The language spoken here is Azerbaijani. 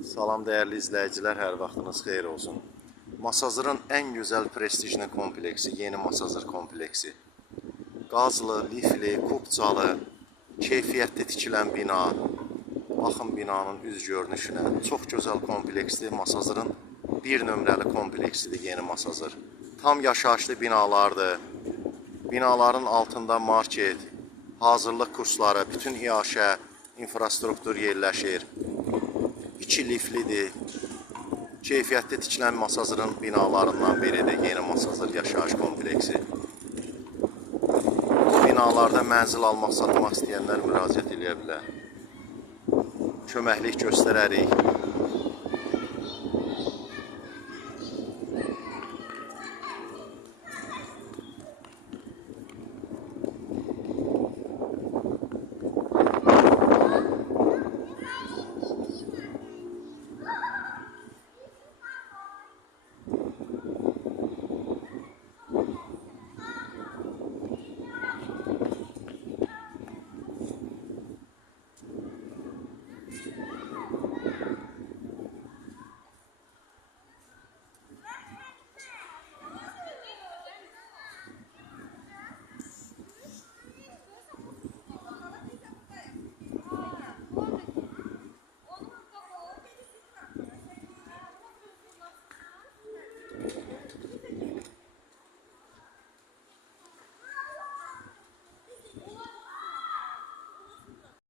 Salam dəyərli izləyicilər, hər vaxtınız xeyir olsun. Masazırın ən gözəl prestijli kompleksi, yeni Masazır kompleksi. Qazlı, lifli, kubcalı, keyfiyyətli tikilən bina. Baxın binanın üz görünüşünə. Çox gözəl kompleksdir. Masazırın bir nömrəli kompleksidir yeni Masazır. Tam yaşayışlı binalardır. Binaların altında market, hazırlıq kursları, bütün iaşə, infrastruktur yerləşir. 2 liflidir. Keyfiyyətli tikilən Masazırın binalarından biridir yeni Masazır yaşayış kompleksi. Binalarda mənzil almaq, satmaq istəyənlər müraciət edə bilər. Köməklik göstərərik.